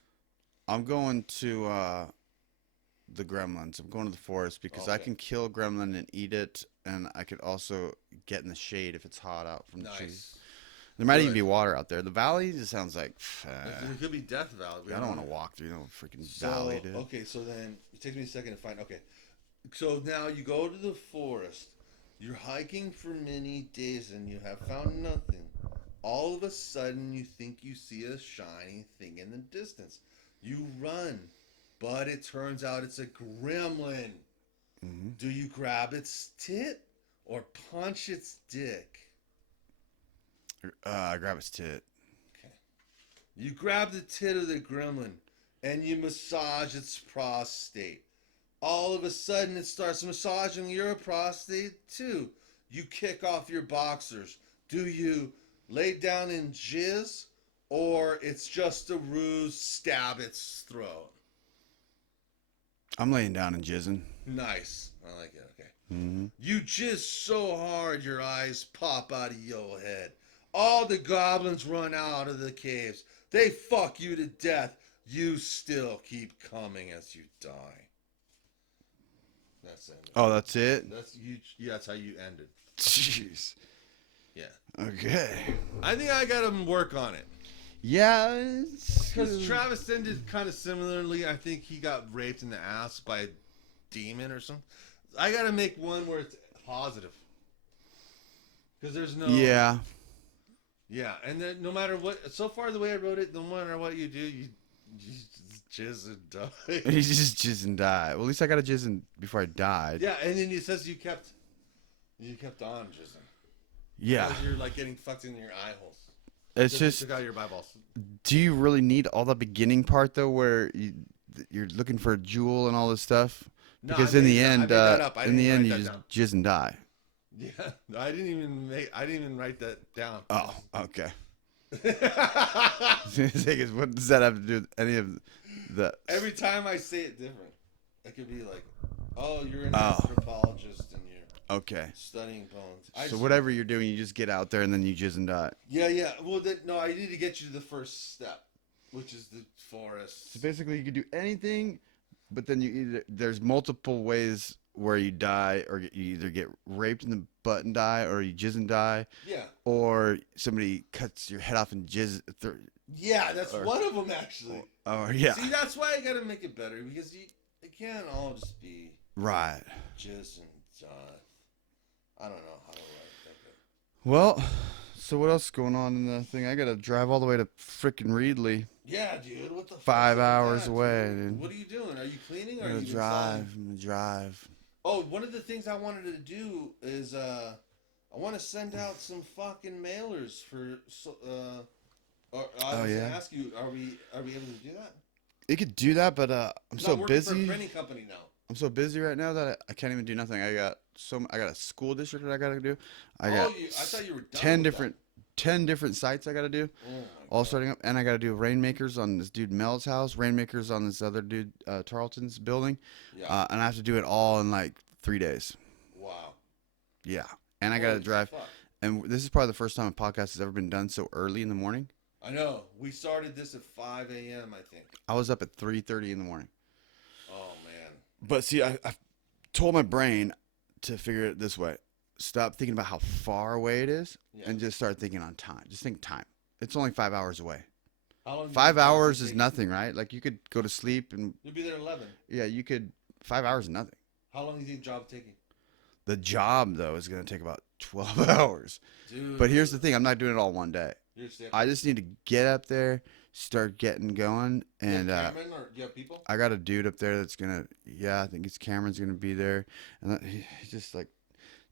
I'm going to the gremlins. I'm going to the forest because I can kill a gremlin and eat it, and I could also get in the shade if it's hot out from the trees. There might even be water out there. The valley just sounds like. It could be Death Valley. I don't want to walk through no freaking valley, dude. Okay, so then it takes me a second to find. Okay, so now you go to the forest. You're hiking for many days and you have found nothing. All of a sudden, you think you see a shiny thing in the distance. You run, but it turns out it's a gremlin. Mm-hmm. Do you grab its tit or punch its dick? I grab its tit. Okay. You grab the tit of the gremlin and you massage its prostate. All of a sudden, it starts massaging your prostate too. You kick off your boxers. Do you lay down in jizz, or it's just a ruse, stab its throat? I'm laying down and jizzing. Nice. I like it. Okay. Mm-hmm. You jizz so hard your eyes pop out of your head. All the goblins run out of the caves. They fuck you to death. You still keep coming as you die. That's it. Oh, that's it? That's you. Yeah, that's how you ended. Jeez. Yeah. Okay. I think I got to work on it. Yeah. Because Travis ended kind of similarly. I think he got raped in the ass by a demon or something. I got to make one where it's positive. Because there's no... Yeah. Yeah, and then no matter what... So far, the way I wrote it, no matter what you do, you just jizz and die. You just jizz and die. Well, at least I got a jizz in before I died. Yeah, and then it says you kept on jizzing. Yeah. Because you're like getting fucked in your eye holes. It's just... Took out your eyeballs. Do you really need all the beginning part, though, where you're looking for a jewel and all this stuff? No, because in the end, you just down. jizz and die. Yeah, I didn't even write that down. Oh, okay. What does that have to do with any of the... Every time I say it different. It could be like, oh, you're an anthropologist and you're okay studying bones. So whatever you're doing, you just get out there and then you jizz and die. Yeah. Well, no, I need to get you to the first step, which is the forest. So basically, you could do anything, but then there's multiple ways where you die, or you either get raped in the butt and die, or you jizz and die. Yeah. Or somebody cuts your head off and jizz. Yeah, that's one of them actually. Or yeah. See, that's why I gotta make it better, because it can't all just be right. Jizz and die. I don't know how to write that. Well, so what else is going on in the thing? I gotta drive all the way to frickin' Reedley. Yeah, dude. What the fuck? 5 hours away, dude. What are you doing? Are you cleaning or I'm are gonna you drive. I'm gonna drive. Oh, one of the things I wanted to do is I want to send out some fucking mailers for I was gonna ask you, are we able to do that? You could do that, but I'm so busy. For a printing company now. I'm so busy right now that I can't even do nothing. I got a school district that I gotta do. I thought you were done 10 different sites I gotta do. Oh all starting up, and I gotta do rainmakers on this dude Mel's house, rainmakers on this other dude Tarleton's building, and I have to do it all in like 3 days. Wow. Yeah, and I gotta drive. Fuck. And this is probably the first time a podcast has ever been done so early in the morning. I know. We started this at 5 a.m. I think. I was up at 3:30 in the morning. Oh man. But see, I told my brain to figure it this way: stop thinking about how far away it is, and just start thinking on time. Just think time. It's only 5 hours away. How long? 5 hours is nothing, right? Like you could go to sleep and you'll be there at 11. Yeah, you could. 5 hours is nothing. How long do you think the job taking? The job though is going to take about 12 hours. Dude. But here's the thing: I'm not doing it all one day. I just need to get up there, start getting going, and Cameron, or do you have people? I got a dude up there that's gonna. Yeah, I think it's Cameron's gonna be there, and he just like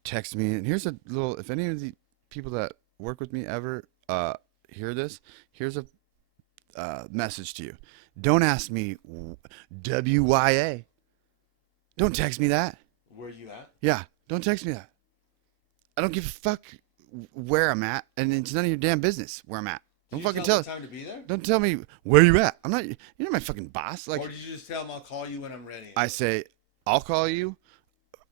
texts me. And here's a little. If any of the people that work with me ever hear this, here's a message to you. Don't ask me WYA. Don't text me that. Where you at? Yeah, don't text me that. I don't give a fuck where I'm at, and it's none of your damn business where I'm at. Don't fucking tell. Time to be there? Don't tell me where you at. I'm not. You're not my fucking boss. Like, or did you just tell him I'll call you when I'm ready? I say I'll call you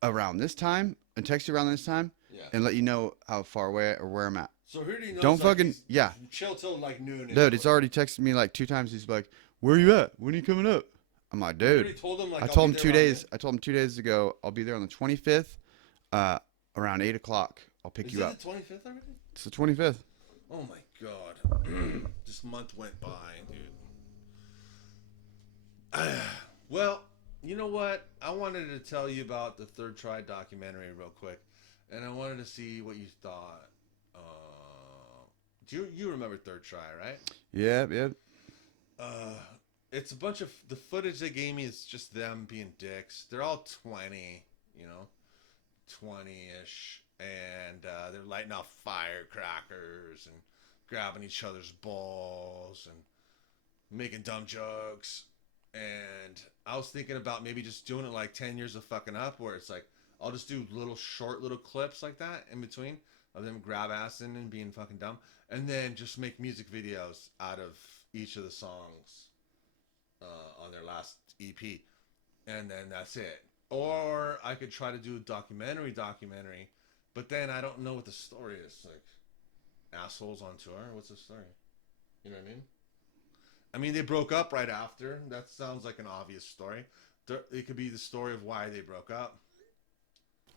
around this time and text you around this time, and let you know how far away or where I'm at. So who do you know? Don't fucking chill till like noon. Dude, it's already texted me like 2 times. He's like, "Where are you at? When are you coming up?" I'm like, "Dude." Told him, like, I told him 2 days. I told him 2 days ago. I'll be there on the 25th, around 8 o'clock. I'll pick you up. Is it the 25th already? It's the 25th. Oh my god. This month went by, dude. Well, you know what? I wanted to tell you about the Third Try documentary real quick. And I wanted to see what you thought. Do you remember Third Try, right? Yep, yep. It's a bunch of the footage they gave me is just them being dicks. They're all 20, 20-ish, and they're lighting off firecrackers and grabbing each other's balls and making dumb jokes. And I was thinking about maybe just doing it like 10 years of fucking up, where it's like I'll just do little clips like that in between of them grab assing and being fucking dumb, and then just make music videos out of each of the songs on their last EP, and then that's it. Or I could try to do a documentary, but then I don't know what the story is. Like, assholes on tour? What's the story? You know what I mean? I mean, they broke up right after. That sounds like an obvious story. It could be the story of why they broke up.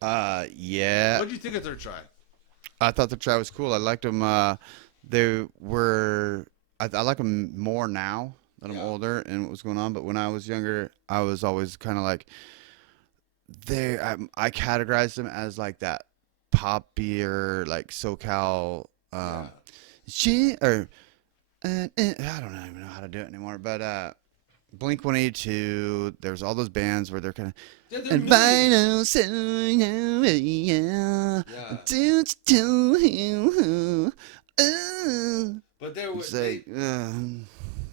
Yeah. What did you think of Third Try? I thought the try was cool. I liked them. They were. I like them more now that I'm older and what was going on. But when I was younger, I was always kind of like. I categorized them as like that poppier, like SoCal. Shit, or I don't even know how to do it anymore. But Blink 182. There's all those bands where they're kind of. And vinyl, so yeah. But they were. It's like,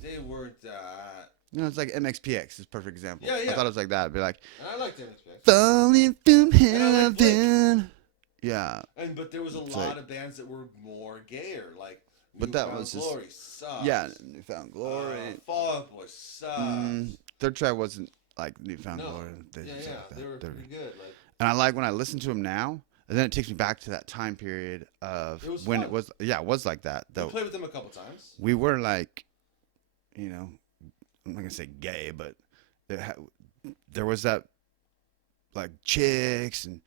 They weren't that. it's like MXPX is a perfect example. Yeah. I thought it was like that. It'd be like, And I liked MXPX. falling from like heaven. Yeah. But there was a lot of bands that were more gayer, like. But that was just. Glory sucks. Yeah, Newfound Glory. Fall Out Boy sucks. Third Try wasn't like Newfound Glory. They were pretty good. Like, and I like when I listen to them now, and then it takes me back to that time period of when fun. it was. Yeah, it was like that. Though I played with them a couple times. we were like, I'm not gonna say gay, but there was that like chicks and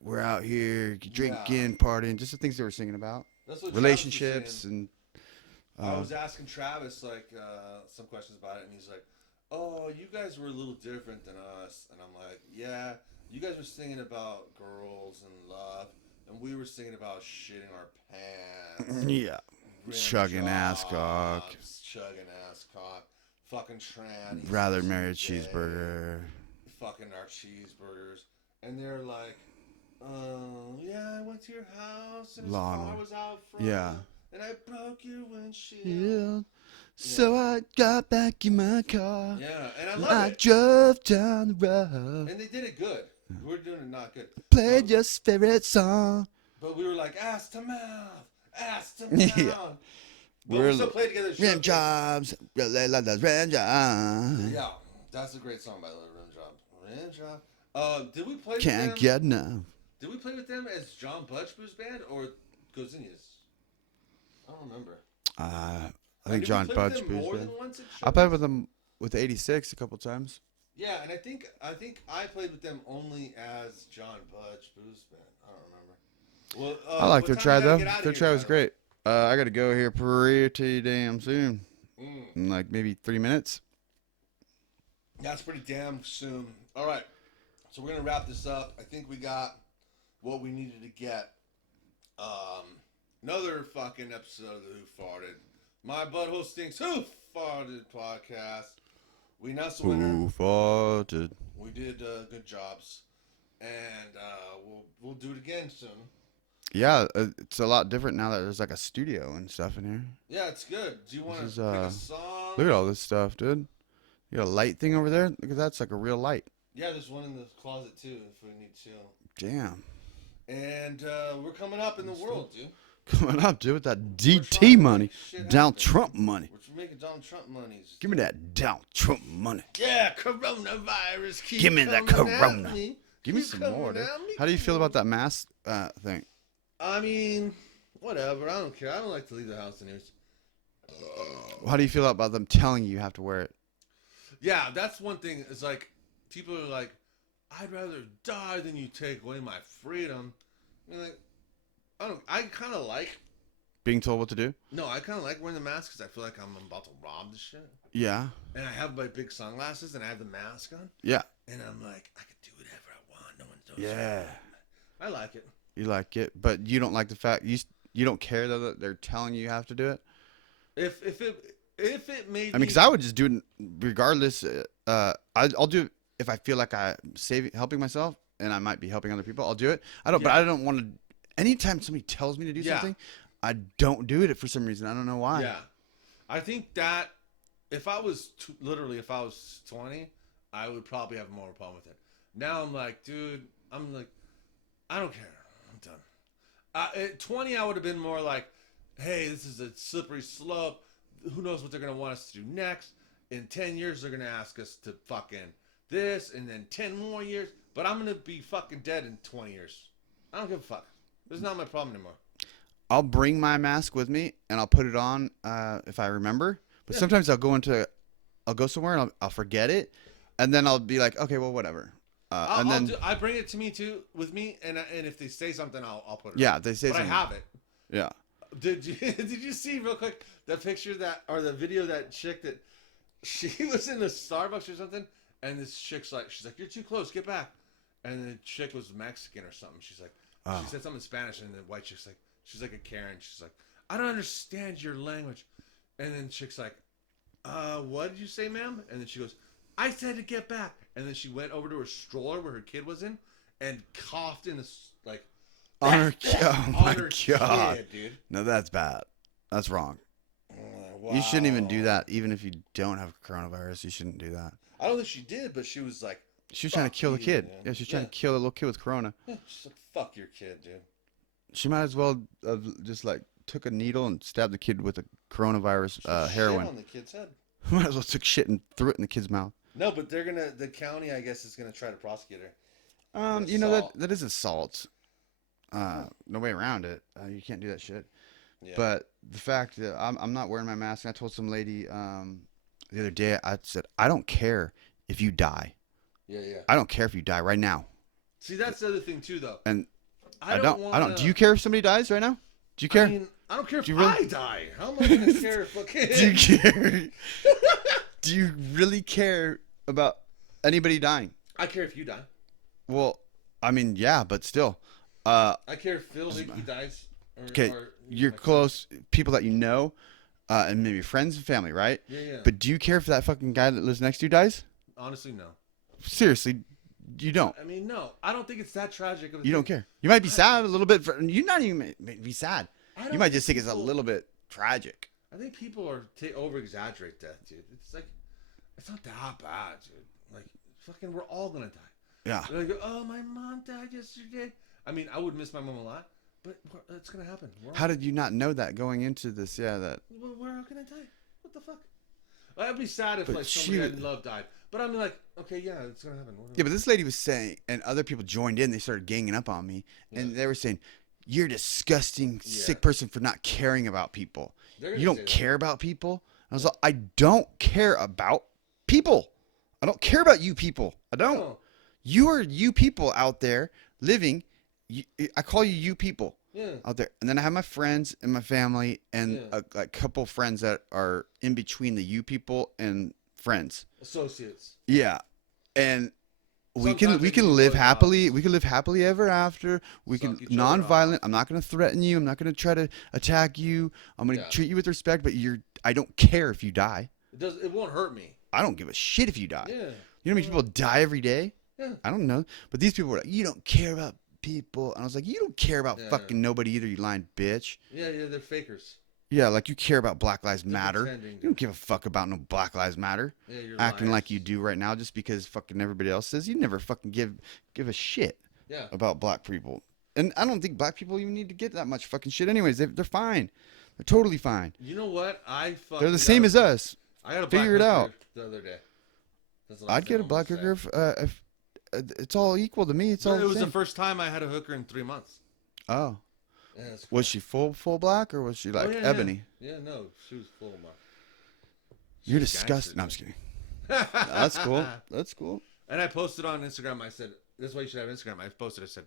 we're out here drinking, partying, just the things they were singing about. That's what relationships and. I was asking Travis like some questions about it, and he's like, "Oh, you guys were a little different than us," and I'm like, "Yeah, you guys were singing about girls and love, and we were singing about shitting our pants." Yeah. Chugging ass cock. Fucking trannies. Rather marry a cheeseburger. Fucking our cheeseburgers. And they're like, yeah, I went to your house and his car was out front. Yeah. And I broke your windshield. Yeah. So I got back in my car. Yeah, and I love I it. drove down the road. And they did it good. We were doing it not good. Played your favorite song. But we were like, ass to mouth. Ass to mouth. Yeah. But we still played together. Rim jobs. Really love those rim jobs. Yeah, that's a great song by the Rim Job. Rim Job. Did we play Can't with them? get enough. Did we play with them as John Butchboo's band or Gozinya's? I don't remember. I think John Butchboo's band. I I played with them with 86 a couple times. Yeah, and I think I played with them only as John Butchboo's band. I don't remember. Well, I like their try though. Their try was great. I got to go here pretty damn soon. In like maybe 3 minutes. That's pretty damn soon. All right. So we're going to wrap this up. I think we got what we needed to get. Another fucking episode of Who Farted. My Butthole Stinks Who Farted podcast. We announced the winner. Who farted? We did good jobs. And we'll do it again soon. Yeah, it's a lot different now that there's like a studio and stuff in here. Yeah, it's good. Do you want to pick a song? Look at all this stuff, dude. You got a light thing over there? Look at that. It's like a real light. Yeah, there's one in the closet too if we need to. Damn. And we're coming up in the world, dude. Coming up, dude, with that DT money. Donald Trump money. We're making Donald Trump money. Give me that Donald Trump money. Yeah, coronavirus. Give me that corona. Give me some more, dude. How do you feel about that mask thing? I mean, whatever. I don't care. I don't like to leave the house anyways. How do you feel about them telling you have to wear it? Yeah, that's one thing. It's like, people are like, I'd rather die than you take away my freedom. I mean, like, I kind of like being told what to do? No, I kind of like wearing the mask because I feel like I'm about to rob the shit. Yeah. And I have my big sunglasses and I have the mask on. Yeah. And I'm like, I can do whatever I want. No one knows. Yeah. I like it. You like it, but you don't like the fact you don't care though that they're telling you have to do it. If it made I mean, because I would just do it regardless. I'll do it if I feel like I'm helping myself, and I might be helping other people. I'll do it. But I don't want to. Anytime somebody tells me to do something, I don't do it for some reason. I don't know why. Yeah, I think that if I was if I was 20, I would probably have more problem with it. Now I'm like, dude, I don't care. I'm done. At 20, I would have been more like, hey, this is a slippery slope. Who knows what they're going to want us to do next? In 10 years, they're going to ask us to fucking this, and then 10 more years. But I'm going to be fucking dead in 20 years. I don't give a fuck. This is not my problem anymore. I'll bring my mask with me, and I'll put it on if I remember. But sometimes I'll go somewhere, and I'll forget it. And then I'll be like, okay, well, whatever. I bring it to me too with me, and if they say something, I'll put it. Yeah, they say but something. I have it. Yeah. Did you see real quick the picture the video that chick that she was in the Starbucks or something, and this chick's like, she's like, you're too close, get back, and the chick was Mexican or something. She's like, she said something in Spanish, and the white chick's like, she's like a Karen. She's like, I don't understand your language, and then chick's like, what did you say, ma'am? And then she goes, I said to get back. And then she went over to her stroller where her kid was in and coughed in this, like, on her kid. Oh my God. Kid, dude. No, that's bad. That's wrong. Wow. You shouldn't even do that. Even if you don't have coronavirus, you shouldn't do that. I don't think she did, but she was like, she was trying to kill the kid. Man. Yeah, she was trying to kill the little kid with corona. Yeah, she's like, fuck your kid, dude. She might as well have just like took a needle and stabbed the kid with a coronavirus heroin. Shit on the kid's head. Might as well took shit and threw it in the kid's mouth. No, but the county, I guess, is gonna try to prosecute her. You know that is assault. No way around it. You can't do that shit. Yeah. But the fact that I'm not wearing my mask, and I told some lady the other day, I said, I don't care if you die. Yeah. I don't care if you die right now. See, that's the other thing too, though. And I don't. Do you care if somebody dies right now? Do you care? I mean, I don't care if I die. How am I gonna care if fucking? Do you care? Do you really care about anybody dying? I care if you die. Well, I mean, yeah, but still. I care if Phil Hickey dies. Okay, you're close, people that you know, and maybe friends and family, right? Yeah. But do you care if that fucking guy that lives next to you dies? Honestly, no. Seriously, you don't. I mean, no. I don't think it's that tragic. You don't care. You might be sad a little bit. You're not even be sad. You might just think it's a little bit tragic. I think people are over-exaggerate death, dude. It's like, it's not that bad, dude. Like, fucking, we're all gonna die. Yeah. Like, oh, my mom died yesterday. I mean, I would miss my mom a lot, but it's gonna happen. How did you not know that going into this? Yeah, that. Well, we're all gonna die. What the fuck? I'd be sad if like somebody I love died. But I'm like, okay, yeah, it's gonna happen. Yeah, but this lady was saying, and other people joined in. They started ganging up on me, and they were saying, "You're a disgusting, sick person for not caring about people. You don't care about people." I was like, "I don't care about people. I don't care about you people. I don't. No. You are you people out there living. I call you people out there. And then I have my friends and my family and a couple friends that are in between the you people and friends. Associates. Yeah. And we can live happily. We can live happily ever after. We can non-violent. I'm not going to threaten you. I'm not going to try to attack you. I'm going to treat you with respect, but I don't care if you die. It won't hurt me. I don't give a shit if you die. Yeah. You know how many people die every day? Yeah. I don't know. But these people were like, you don't care about people. And I was like, you don't care about fucking nobody either, you lying bitch. Yeah, they're fakers. Yeah, like you care about Black Lives Matter. You don't give a fuck about no Black Lives Matter. Yeah, you're acting like you do right now just because fucking everybody else says. You never fucking give a shit about black people. And I don't think black people even need to get that much fucking shit anyways. They're fine. They're totally fine. You know what? They're the same as us. I got a figure it out. The other day. I'd get a black hooker if it's all equal to me. It was the first time I had a hooker in 3 months. Oh. Yeah, cool. Was she full black or was she like ebony? Yeah, no, she was full black. You're disgusting. No, I'm just kidding. No, that's cool. That's cool. And I posted on Instagram. I said, "This is why you should have Instagram." I posted. I said,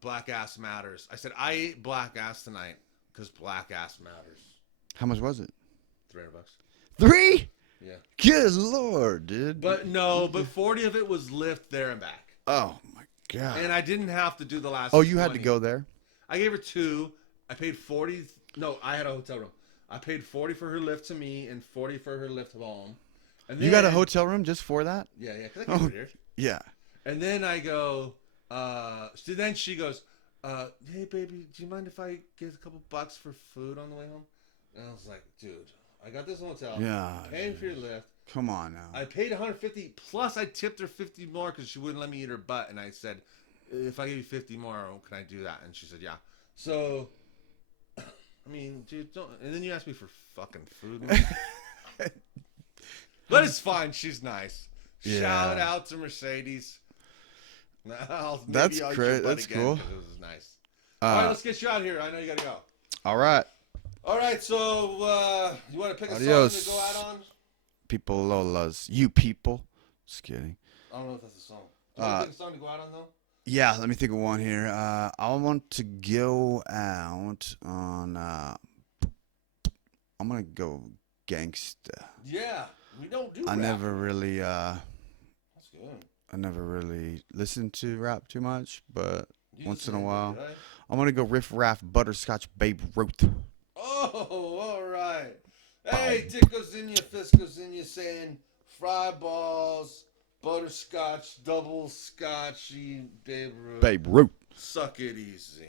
"Black ass matters." I said, "I ate black ass tonight. because black ass matters. How much was it? $300. 3? Yeah. Good Lord, dude. But no, but 40 of it was Lyft there and back. Oh my God. And I didn't have to do the last. Oh, you had 20. to go there? I gave her 2. I paid 40. No, I had a hotel room. I paid 40 for her lift to me and 40 for her lift home. And then, You got a hotel room just for that? Yeah, because I came here. Yeah. And then I go. Then she goes, "Hey baby, do you mind if I get a couple bucks for food on the way home?" And I was like, "Dude, I got this hotel. Yeah. Paying for your lift. Come on now. I paid 150 plus I tipped her 50 more because she wouldn't let me eat her butt. And I said, if I give you 50 more, can I do that? And she said, yeah. So, I mean, dude, don't. And then you asked me for fucking food. But it's fine. She's nice. Yeah. Shout out to Mercedes. That's great. That's cool. It was nice. All right, let's get you out of here. I know you got to go. All right. All right, so you want to pick a Adios. song to go out on? People Lolas. You people. Just kidding. I don't know if that's a song. Do you want to pick a song to go out on, though? Yeah, let me think of one here. I want to go out on... I'm going to go gangsta. Yeah, we don't do I rap. never really... That's good. I never really listened to rap too much, but You once in listen a to while. it, right? I'm going to go riff raff butterscotch Babe Ruth. Oh, all right. Hey, Dick Gozinya, Fist Gozinya saying fry balls, butterscotch, double scotchy, Babe Ruth. Babe Ruth. Suck it easy.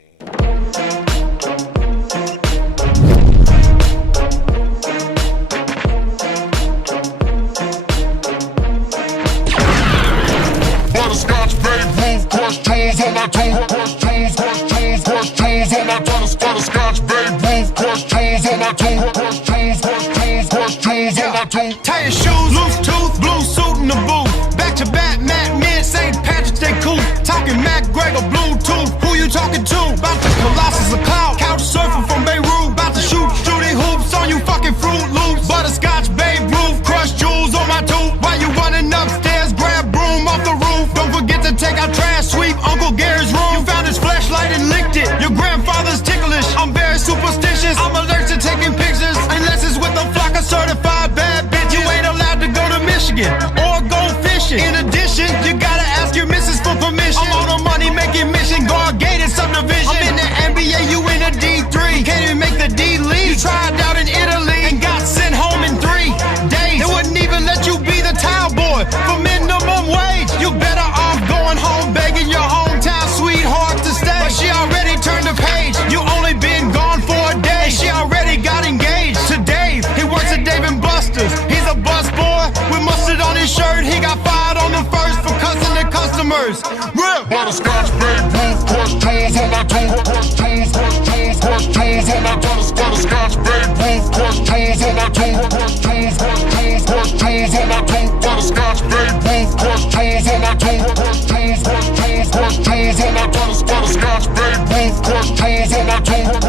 Butterscotch, Babe Ruth, crush jewels on my tooth. Crush jewels, crush jewels, crush jewels on my butterscotch, Babe Ruth, crush jewels on my tooth. Crush jewels, crush jewels, crush jewels on my tooth. Tie your shoes, loose tooth, blue suit in the booth. Back to back, Matt, men, St. Patrick's Day cool. Talking Mac Gregor, Bluetooth. Who you talking to? About the Colossus of Cloud. Couch surfing from Beirut. About to shoot shooting hoops on you fucking Fruit Loops. Butterscotch, Babe Ruth, crush jewels on my tooth. While you running upstairs, grab broom off the roof. Don't forget to take out trash, sweep Uncle Gary's room. You found his flashlight and licked it. Your grandfather's ticklish. I'm very superstitious. I'm allergic to taking pictures unless it's with a flock of certified bad bitches. You ain't allowed to go to Michigan or go fishing. In addition, you gotta ask your missus for permission. I'm on a money making mission, guard gated subdivision. I'm in the NBA, you in a D3. Can't even make the D League. You tried out in Italy and got sent home in 3 days. They wouldn't even let you be the towel boy for minimum wage. You better off going home begging your hometown sweetheart to stay. But she already turned the page. You only been gone for a day. She already got engaged to Dave. He works at Dave and Buster's. He's a bus boy with mustard on his shirt. He got fired on the first for cussing the customers. Rip. Butterscotch, Babe Ruth, crush jewels on my tooth. Crush jewels, crush jewels, crush jewels on my butterscotch, Babe Ruth, crush jewels on my tooth. Crush jewels, crush jewels, crush jewels on my tooth. Butterscotch, Babe Ruth, crush jewels on my tooth. Crush jewels, crush jewels, crush jewels on my butterscotch, Babe Ruth, crush jewels on my tooth.